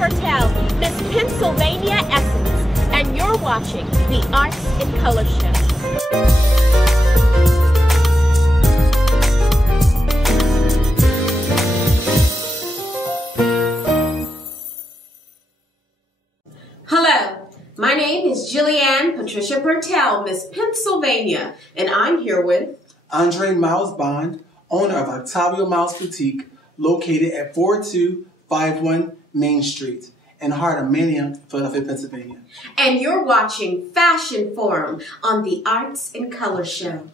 Pertel, Miss Pennsylvania Essence, and you're watching the Arts in Color Show. Hello, my name is Jillianne Patricia Pertel, Miss Pennsylvania, and I'm here with Andre Miles Bond, owner of Octavio Miles Boutique, located at 4251 Main Street in the heart of Manayunk, Philadelphia, Pennsylvania. And you're watching Fashion Forum on the Arts in Color Show.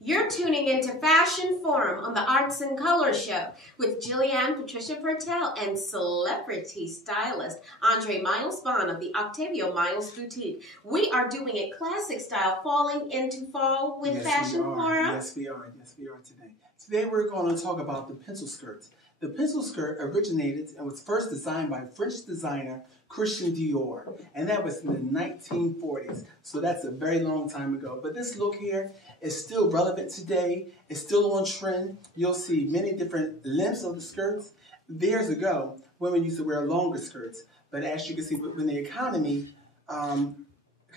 You're tuning into Fashion Forum on the Arts and Color Show with Jillianne Patricia Pertel and celebrity stylist Andre Miles Bond of the Octavio Miles Boutique. We are doing it classic style, falling into fall with Fashion Forum. Yes, we are. Yes, we are today. Today we're going to talk about the pencil skirts. The pencil skirt originated and was first designed by French designer Christian Dior, and that was in the 1940s. So that's a very long time ago. But this look here is still relevant today. It's still on trend. You'll see many different lengths of the skirts. Years ago, women used to wear longer skirts, but as you can see, when the economy kind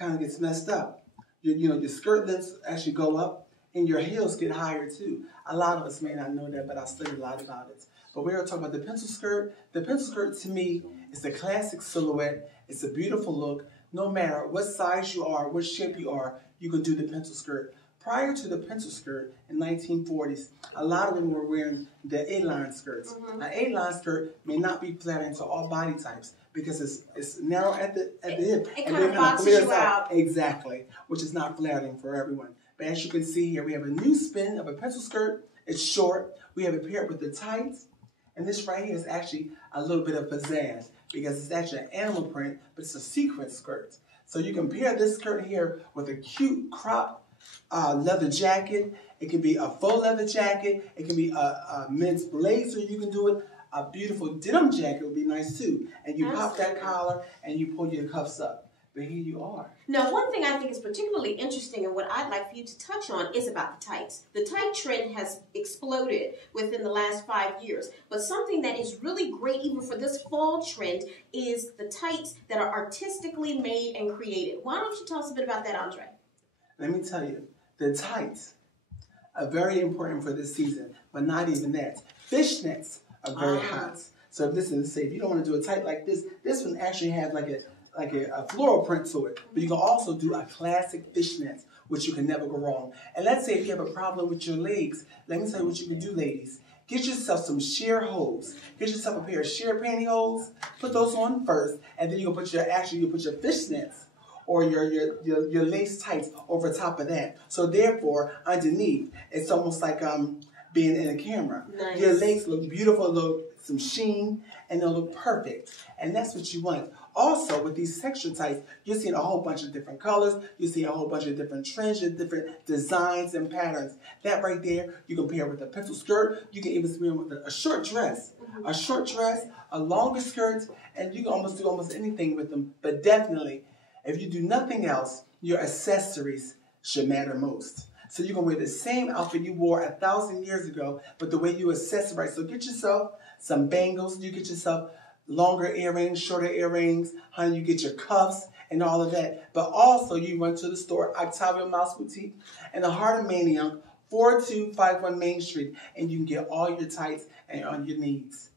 of gets messed up, your skirt lengths actually go up, and your heels get higher too. A lot of us may not know that, but I studied a lot about it. But we're going to talk about the pencil skirt. The pencil skirt, to me, is a classic silhouette. It's a beautiful look. No matter what size you are, what shape you are, you can do the pencil skirt. Prior to the pencil skirt in 1940s, a lot of them were wearing the A-line skirts. An A-line skirt may not be flattering to all body types because it's narrow at the hip. It kind of boxes you out. Exactly, which is not flattering for everyone. But as you can see here, we have a new spin of a pencil skirt. It's short. We have it paired with the tights. And this right here is actually a little bit of pizzazz because it's actually an animal print, but it's a sequin skirt. So you can pair this skirt here with a cute crop leather jacket. It can be a faux leather jacket. It can be a men's blazer. You can do it. A beautiful denim jacket would be nice too. And you pop that collar and you pull your cuffs up. But here you are. Now, one thing I think is particularly interesting and what I'd like for you to touch on is about the tights. The tight trend has exploded within the last 5 years. But something that is really great even for this fall trend is the tights that are artistically made and created. Why don't you tell us a bit about that, Andre? Let me tell you, the tights are very important for this season, but not even that. Fishnets are very hot. So listen, say if you don't want to do a tight like this one actually has like a floral print to it. But you can also do a classic fishnet, which you can never go wrong. And let's say if you have a problem with your legs, let me tell you what you can do, ladies. Get yourself some sheer hose. Get yourself a pair of sheer pantyhose. Put those on first, and then you put your fishnets or your lace tights over top of that. So therefore, underneath, it's almost like being in a camera. Nice. Your legs look beautiful, look some sheen, and they'll look perfect. And that's what you want. Also, with these texture tights, you're seeing a whole bunch of different colors. You see a whole bunch of different trends, different designs and patterns. That right there, you can pair with a pencil skirt. You can even pair with a short dress. A short dress, a longer skirt, and you can almost do anything with them. But definitely, if you do nothing else, your accessories should matter most. So you can wear the same outfit you wore 1,000 years ago, but the way you accessorize. So get yourself some bangles. You get yourself longer earrings, shorter earrings, honey, you get your cuffs and all of that. But also you run to the store, Octavio Miles Boutique, in the heart of Manayunk, 4251 Main Street, and you can get all your tights and on your needs.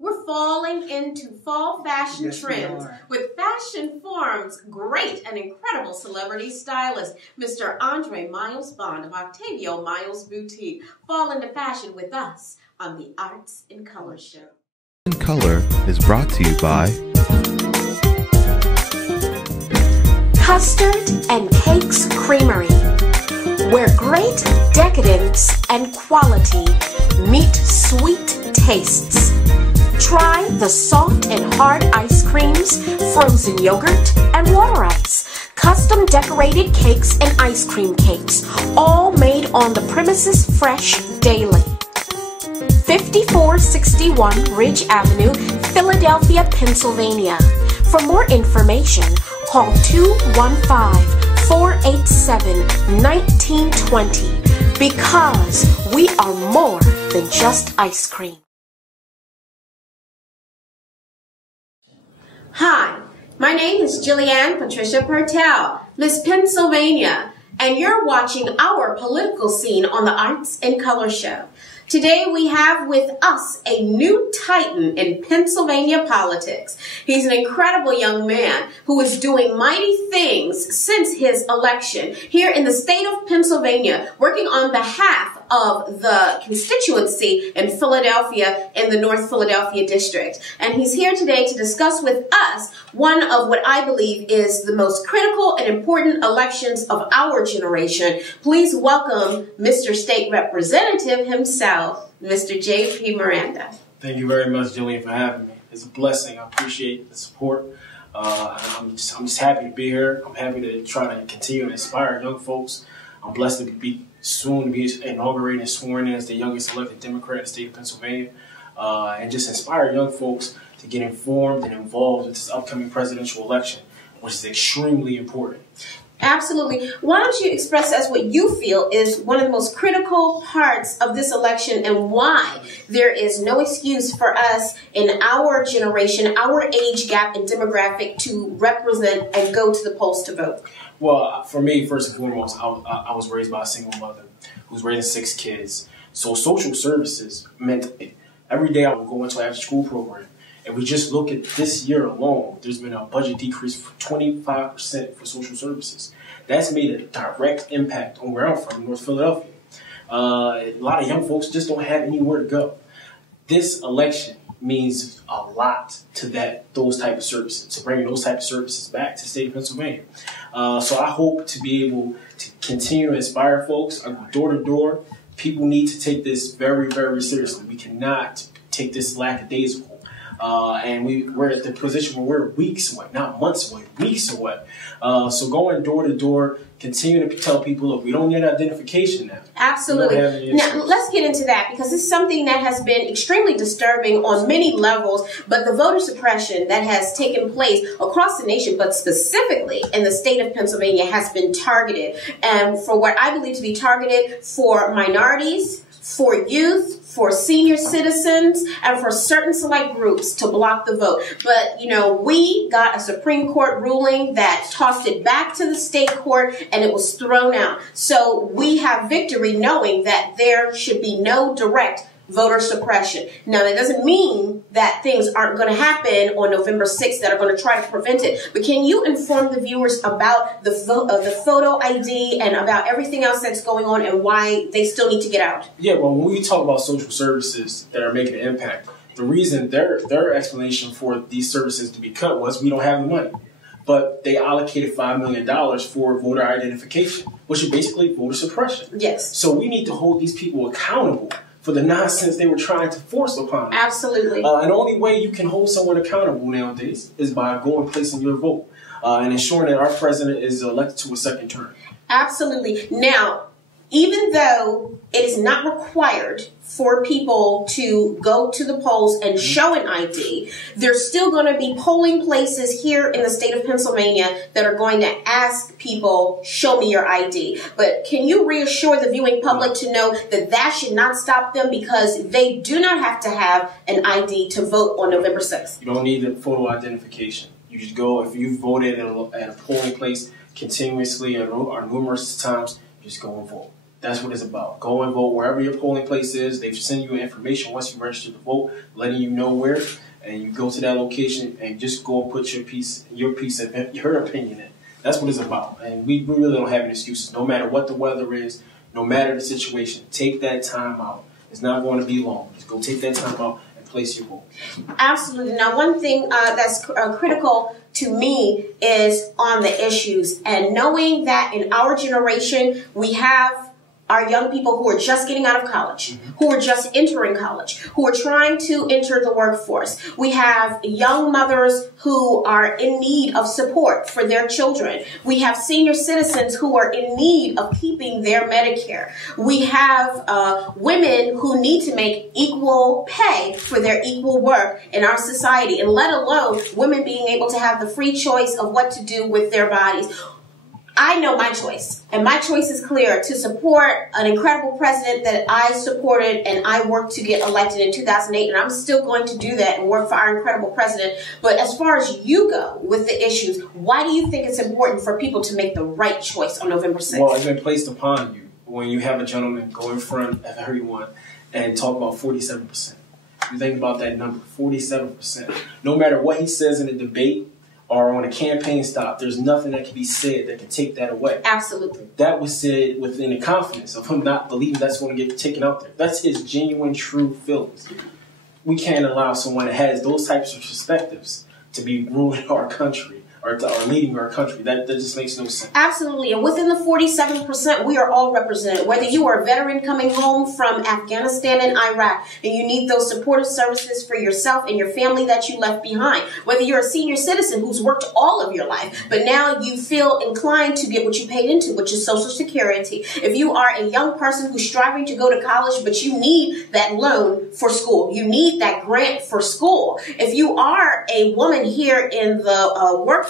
We're falling into fall fashion trends with Fashion Forum's great and incredible celebrity stylist, Mr. Andre Miles Bond of Octavio Miles Boutique. Fall into fashion with us on the Arts in Color Show. Color is brought to you by Custard and Cakes Creamery, where great decadence and quality meet sweet tastes. Try the soft and hard ice creams, frozen yogurt, and water ice. Custom decorated cakes and ice cream cakes, all made on the premises fresh daily. 5461 Ridge Avenue, Philadelphia, Pennsylvania. For more information, call 215-487-1920 because we are more than than just ice cream. Hi, my name is Jillian Patricia Pertel, Miss Pennsylvania, and you're watching our political scene on the Arts and Color Show. Today we have with us a new titan in Pennsylvania politics. He's an incredible young man who is doing mighty things since his election here in the state of Pennsylvania, working on behalf of the constituency in Philadelphia in the North Philadelphia district. And he's here today to discuss with us one of what I believe is the most critical and important elections of our generation. Please welcome Mr. State Representative himself, Mr. J.P. Miranda. Thank you very much, Jillian, for having me. It's a blessing. I appreciate the support. I'm just happy to be here. I'm happy to try to continue to inspire young folks. I'm blessed to be soon to be inaugurated and sworn in as the youngest elected Democrat in the state of Pennsylvania, and just inspire young folks to get informed and involved with this upcoming presidential election, which is extremely important. Absolutely. Why don't you express to us what you feel is one of the most critical parts of this election and why there is no excuse for us in our generation, our age gap and demographic to represent and go to the polls to vote? Well, for me, first and foremost, I was raised by a single mother who was raising 6 kids. So social services meant every day I would go into an after-school program. And we just look at this year alone, there's been a budget decrease for 25% for social services. That's made a direct impact on where I'm from, North Philadelphia. A lot of young folks just don't have anywhere to go. This election means a lot to those type of services, to bring those type of services back to the state of Pennsylvania. So I hope to be able to continue to inspire folks. I go door to door. People need to take this very, very seriously. We cannot take this lackadaisical. And we're at the position where we're weeks away, not months away, weeks away. So going door to door, continue to tell people, look, we don't need identification now. Absolutely. Now, let's get into that because it's something that has been extremely disturbing on many levels, but the voter suppression that has taken place across the nation, but specifically in the state of Pennsylvania, has been targeted. And for what I believe to be targeted for minorities, for youth, for senior citizens, and for certain select groups to block the vote. But, you know, we got a Supreme Court ruling that tossed it back to the state court and it was thrown out. So we have victory knowing that there should be no direct voter suppression. Now, that doesn't mean that things aren't going to happen on November 6th that are going to try to prevent it. But can you inform the viewers about the photo ID and about everything else that's going on and why they still need to get out? Yeah, well, when we talk about social services that are making an impact, the reason their explanation for these services to be cut was we don't have the money. But they allocated $5 million for voter identification, which is basically voter suppression. Yes. So we need to hold these people accountable for the nonsense they were trying to force upon them. Absolutely. And the only way you can hold someone accountable nowadays is by going and placing your vote and ensuring that our president is elected to a second term. Absolutely. Now, even though it is not required for people to go to the polls and show an ID, there's still going to be polling places here in the state of Pennsylvania that are going to ask people, show me your ID. But can you reassure the viewing public to know that that should not stop them because they do not have to have an ID to vote on November 6th? You don't need a photo identification. You just go, if you voted at a polling place continuously or numerous times, just go and vote. That's what it's about. Go and vote wherever your polling place is. They send you information once you register to vote, letting you know where, and you go to that location and just go and put your piece of your opinion in. That's what it's about. And we really don't have any excuses. No matter what the weather is, no matter the situation, take that time out. It's not going to be long. Just go take that time out and place your vote. Absolutely. Now, one thing that's critical to me is on the issues and knowing that in our generation we have our young people who are just getting out of college, who are just entering college, who are trying to enter the workforce. We have young mothers who are in need of support for their children. We have senior citizens who are in need of keeping their Medicare. We have women who need to make equal pay for their equal work in our society, and let alone women being able to have the free choice of what to do with their bodies. I know my choice, and my choice is clear: to support an incredible president that I supported and I worked to get elected in 2008, and I'm still going to do that and work for our incredible president. But as far as you go with the issues, why do you think it's important for people to make the right choice on November 6th? Well, it's been placed upon you when you have a gentleman go in front of everyone and talk about 47%. You think about that number, 47%. No matter what he says in a debate or on a campaign stop, there's nothing that can be said that can take that away. Absolutely. That was said within the confidence of him not believing that's going to get taken out there. That's his genuine, true feelings. We can't allow someone that has those types of perspectives to be ruling our country or leading our country. That just makes no sense. Absolutely. And within the 47%, we are all represented. Whether you are a veteran coming home from Afghanistan and Iraq and you need those supportive services for yourself and your family that you left behind. Whether you're a senior citizen who's worked all of your life, but now you feel inclined to get what you paid into, which is Social Security. If you are a young person who's striving to go to college, but you need that loan for school. You need that grant for school. If you are a woman here in the workforce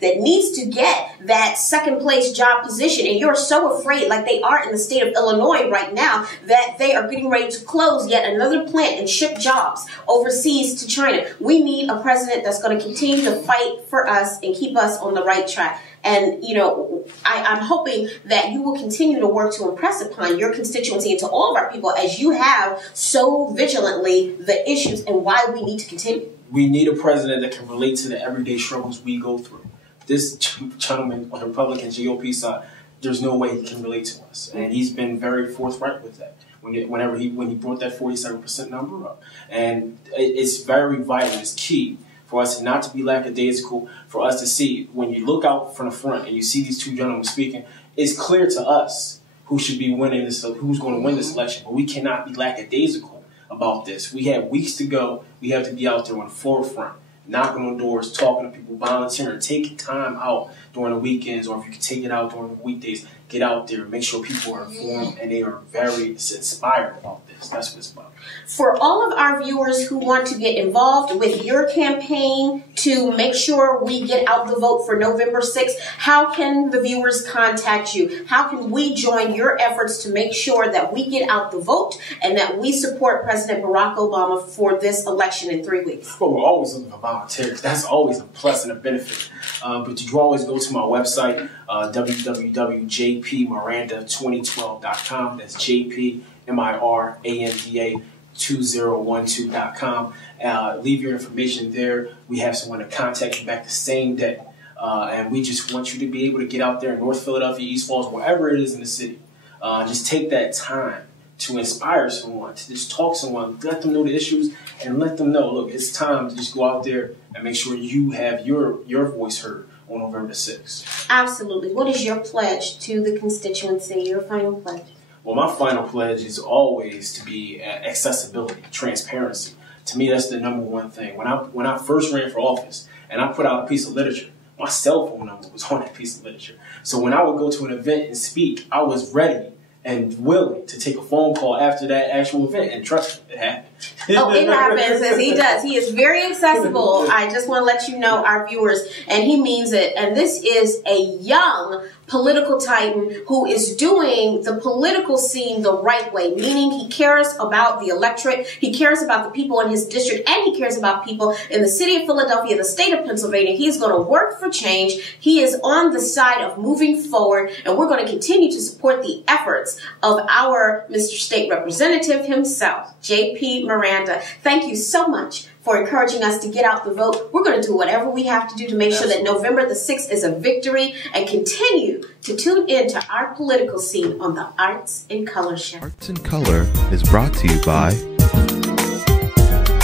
that needs to get that second place job position, and you're so afraid, like they are in the state of Illinois right now, that they are getting ready to close yet another plant and ship jobs overseas to China. We need a president that's going to continue to fight for us and keep us on the right track. And, you know, I'm hoping that you will continue to work to impress upon your constituency and to all of our people, as you have so vigilantly, the issues and why we need to continue. We need a president that can relate to the everyday struggles we go through. This gentleman on the Republican GOP side, there's no way he can relate to us. And he's been very forthright with that when he brought that 47% number up. And it's very vital, it's key for us not to be lackadaisical, for us to see, when you look out from the front and you see these two gentlemen speaking, it's clear to us who should be winning this, who's going to win this election. But we cannot be lackadaisical about this. We have weeks to go. We have to be out there on the forefront, knocking on doors, talking to people, volunteering, taking time out during the weekends, or if you can take it out during the weekdays, get out there, make sure people are informed and they are very inspired about this. That's what it's about. For all of our viewers who want to get involved with your campaign to make sure we get out the vote for November 6th, how can the viewers contact you? How can we join your efforts to make sure that we get out the vote and that we support President Barack Obama for this election in 3 weeks? Well, we're always looking for volunteers. That's always a plus and a benefit. But you can always go to my website, www.jpmiranda2012.com. That's JPMiranda2012.com. Leave your information there. We have someone to contact you back the same day. And we just want you to be able to get out there in North Philadelphia, East Falls, wherever it is in the city. Just take that time to inspire someone, to just talk to someone, let them know the issues, and let them know, look, it's time to just go out there and make sure you have your voice heard on November the 6th. Absolutely. What is your pledge to the constituency, your final pledge? Well, my final pledge is always to be accessibility, transparency. To me, that's the number one thing. When I first ran for office and I put out a piece of literature, my cell phone number was on that piece of literature. So when I would go to an event and speak, I was ready and willing to take a phone call after that actual event. And trust me, it happened. Oh, it happens, as he does. He is very accessible. I just want to let you know, our viewers, and he means it. And this is a young political titan who is doing the political scene the right way, meaning he cares about the electorate, he cares about the people in his district, and he cares about people in the city of Philadelphia, the state of Pennsylvania. He's going to work for change. He is on the side of moving forward, and we're going to continue to support the efforts of our Mr. State Representative himself, J.P. Miranda. Thank you so much for encouraging us to get out the vote. We're going to do whatever we have to do to make sure that November the 6th is a victory, and continue to tune in to our political scene on the Arts in Color show. Arts in Color is brought to you by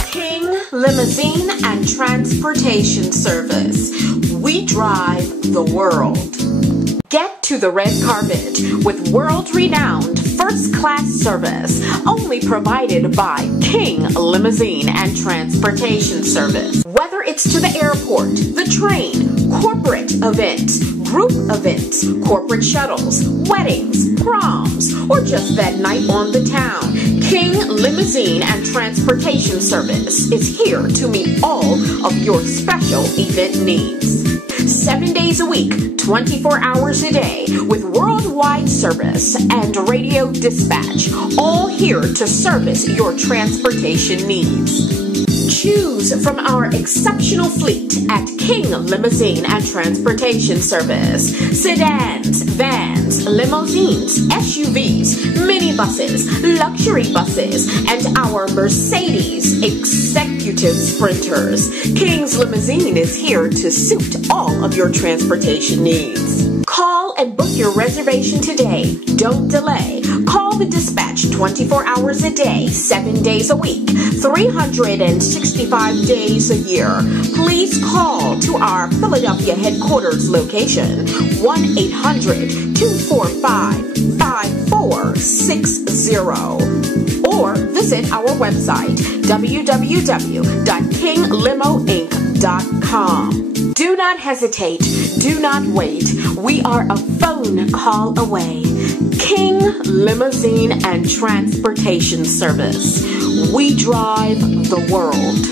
King Limousine and Transportation Service. We drive the world. Get to the red carpet with world-renowned first-class service, only provided by King Limousine and Transportation Service. Whether it's to the airport, the train, corporate events, group events, corporate shuttles, weddings, proms, or just that night on the town, King Limousine and Transportation Service is here to meet all of your special event needs. 7 days a week, 24 hours a day, with worldwide service and radio dispatch, all here to service your transportation needs. Choose from our exceptional fleet at King Limousine and Transportation Service. Sedans, vans, limousines, SUVs, minibuses, luxury buses, and our Mercedes executive sprinters. King's Limousine is here to suit all of your transportation needs. Call and book your reservation today. Don't delay. Call the dispatch 24 hours a day, 7 days a week, 365 days a year. Please call to our Philadelphia headquarters location, 1-800-245-5460. Or visit our website, www.kinglimoinc.com. Do not hesitate. Do not wait. We are a phone call away. King Limousine and Transportation Service. We drive the world.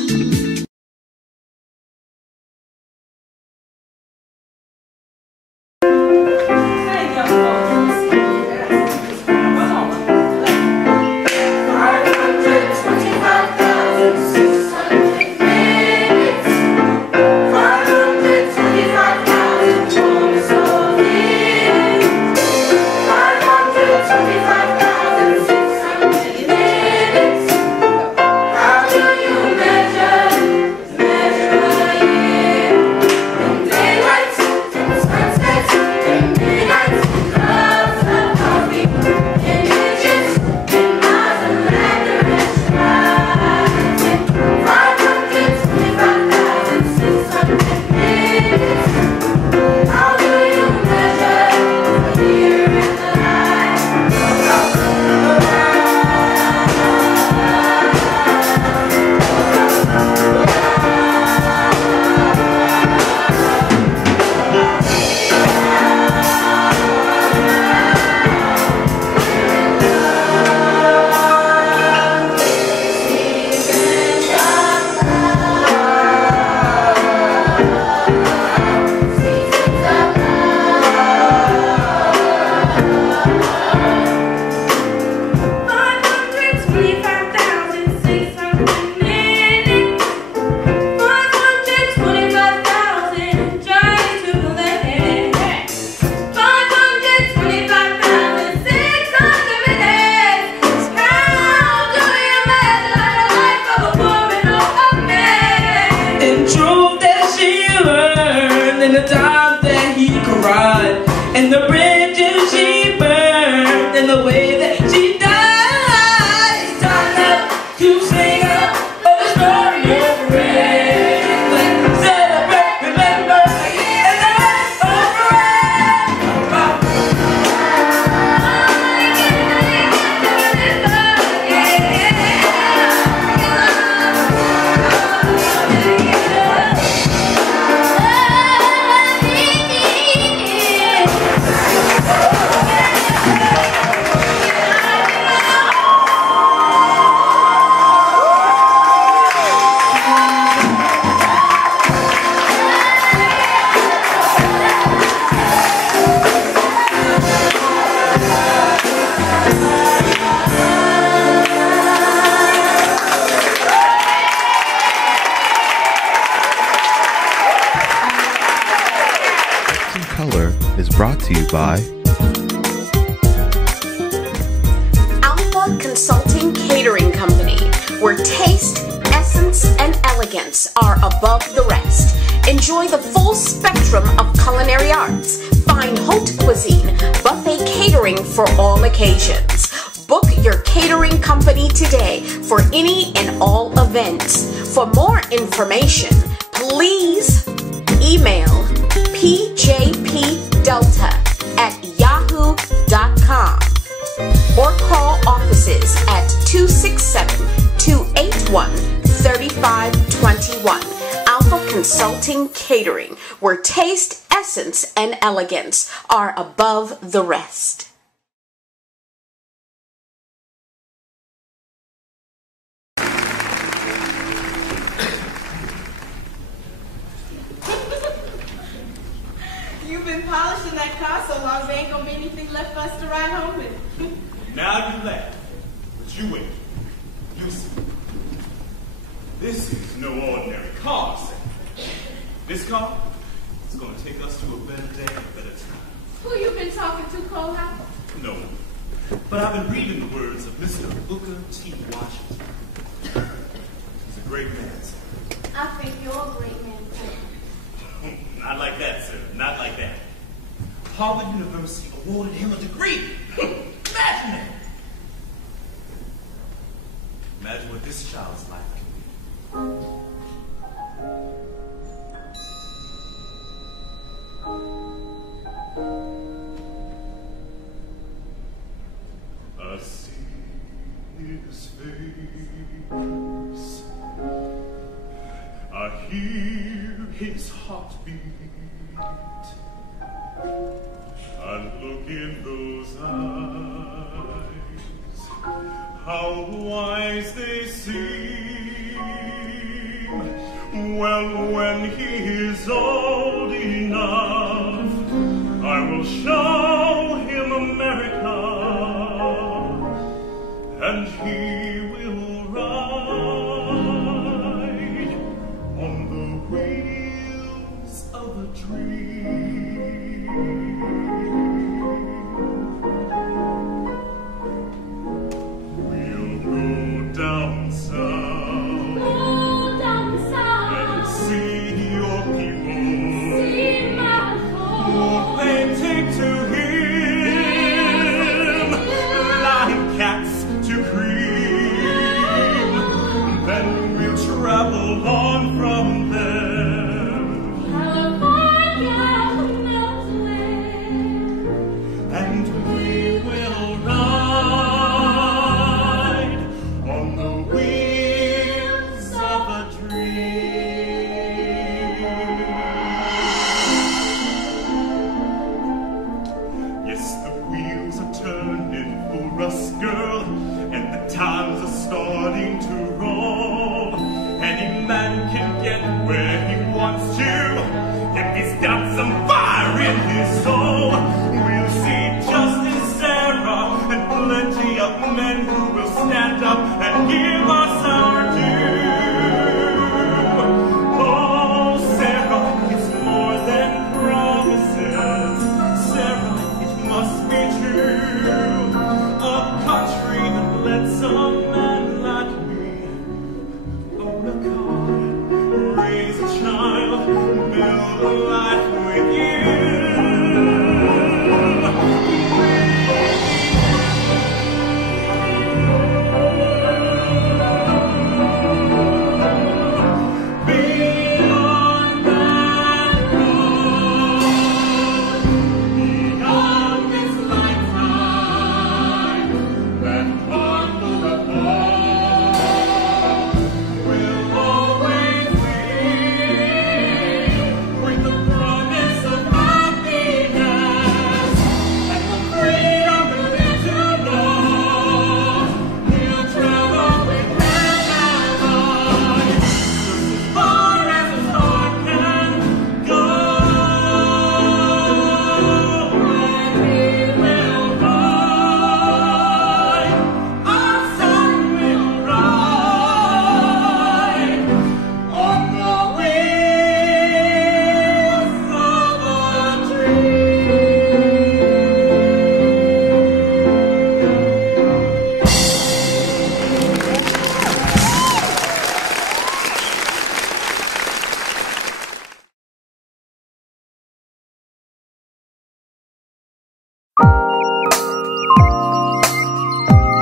Brought to you by Alpha Consulting Catering Company, where taste, essence, and elegance are above the rest. Enjoy the full spectrum of culinary arts. Find haute cuisine, buffet catering for all occasions. Book your catering company today for any and all events. For more information, please email pjpdelta@yahoo.com or call offices at 267-281-3521. Alpha Consulting Catering, where taste, essence, and elegance are above the rest. polishing that car so long there ain't gonna be anything left for us to ride home in. Now you laugh, but you wait. You see. This is no ordinary car, sir. This car is going to take us to a better day and a better time. Who you been talking to, Cole Howard? No one. But I've been reading the words of Mr. Booker T. Washington. He's a great man, sir. I think you're a great man, too. Not like that, sir. Not like that. Harvard University awarded him a degree. Imagine that. Imagine what this child's life can be. I see his face. I hear his heartbeat. I look in those eyes, how wise they seem. Well, when he is old enough, I will show him America, and he will ride on the wheels of a dream. We'll go down south, and see your people, who they take to him like cats to cream. Then we'll travel on from there, and we will ride on the wheels of a dream. Yes, the wheels are turning for us, girl, and the times are starting to roll. Any man can get where he wants to if he's got some fire in his soul. We'll see Justice Sarah and plenty of men who will stand up and give us our due. Oh, Sarah, it's more than promises. Sarah, it must be true. A country that lets a man like me own a car, raise a child, build a life with you. Beyond that road, beyond this lifetime, that wonderful will always lead with the promise of happiness and the freedom we live to know. We'll travel with paradise just as far as his heart can go, and he will ride, our son will ride on the wheels of a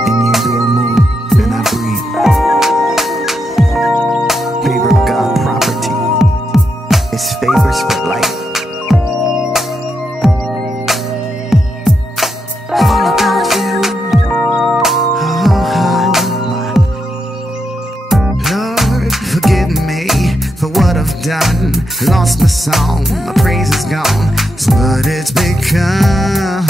And you do a move, then I breathe. Favor of God property. It's favors for life. All about you. Lord, forgive me for what I've done. Lost my song, my praise is gone. It's what it's become.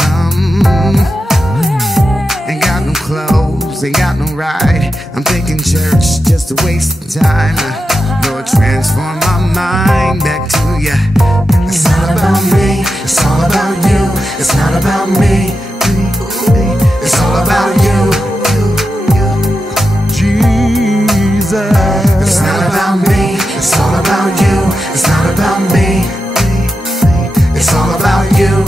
Ain't got no clothes, ain't got no ride. I'm thinking church just a waste of time. Lord, will transform my mind back to you. It's not about me, it's all about you. It's not about me, it's all about you. Jesus. It's not about me, it's all about you. It's not about me, it's all about you.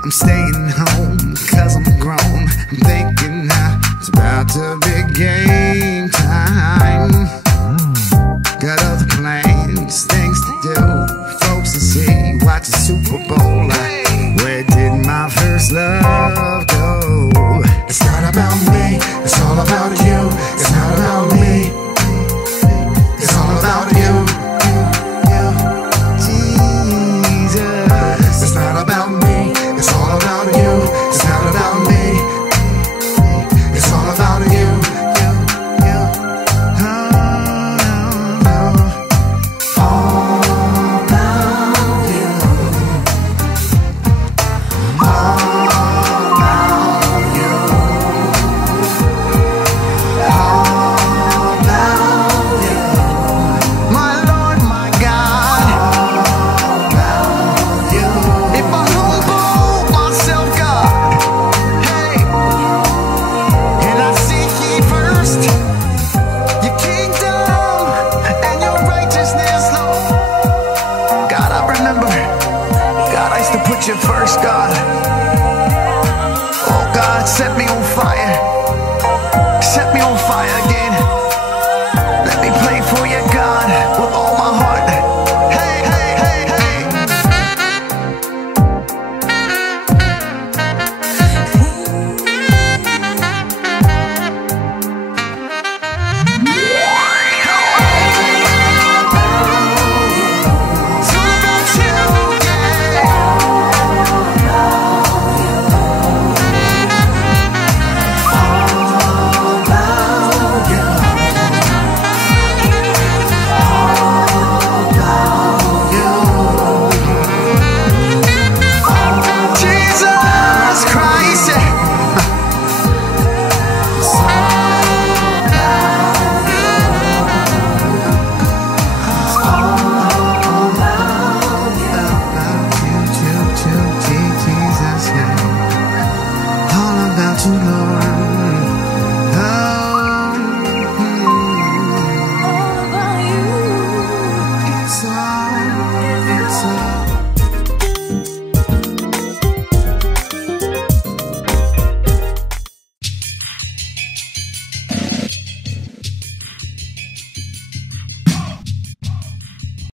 I'm staying home, cause I'm grown. I'm thinking now it's about to be game time. Got other plans, things to do, folks to see, watch the Super Bowl. Where did my first love go? It's not about me, it's all about you. It's not about me, it's all about you. Jesus. It's not about me, it's all about you. It's not about me, it's all about you. All about you. All about you. All about you. My Lord, my God. All about you. If I humble myself, God, hey, and I seek ye first your kingdom and your righteousness, Lord. God, I remember, God, I used to put you first, God. Oh, God, set me on fire. Set me on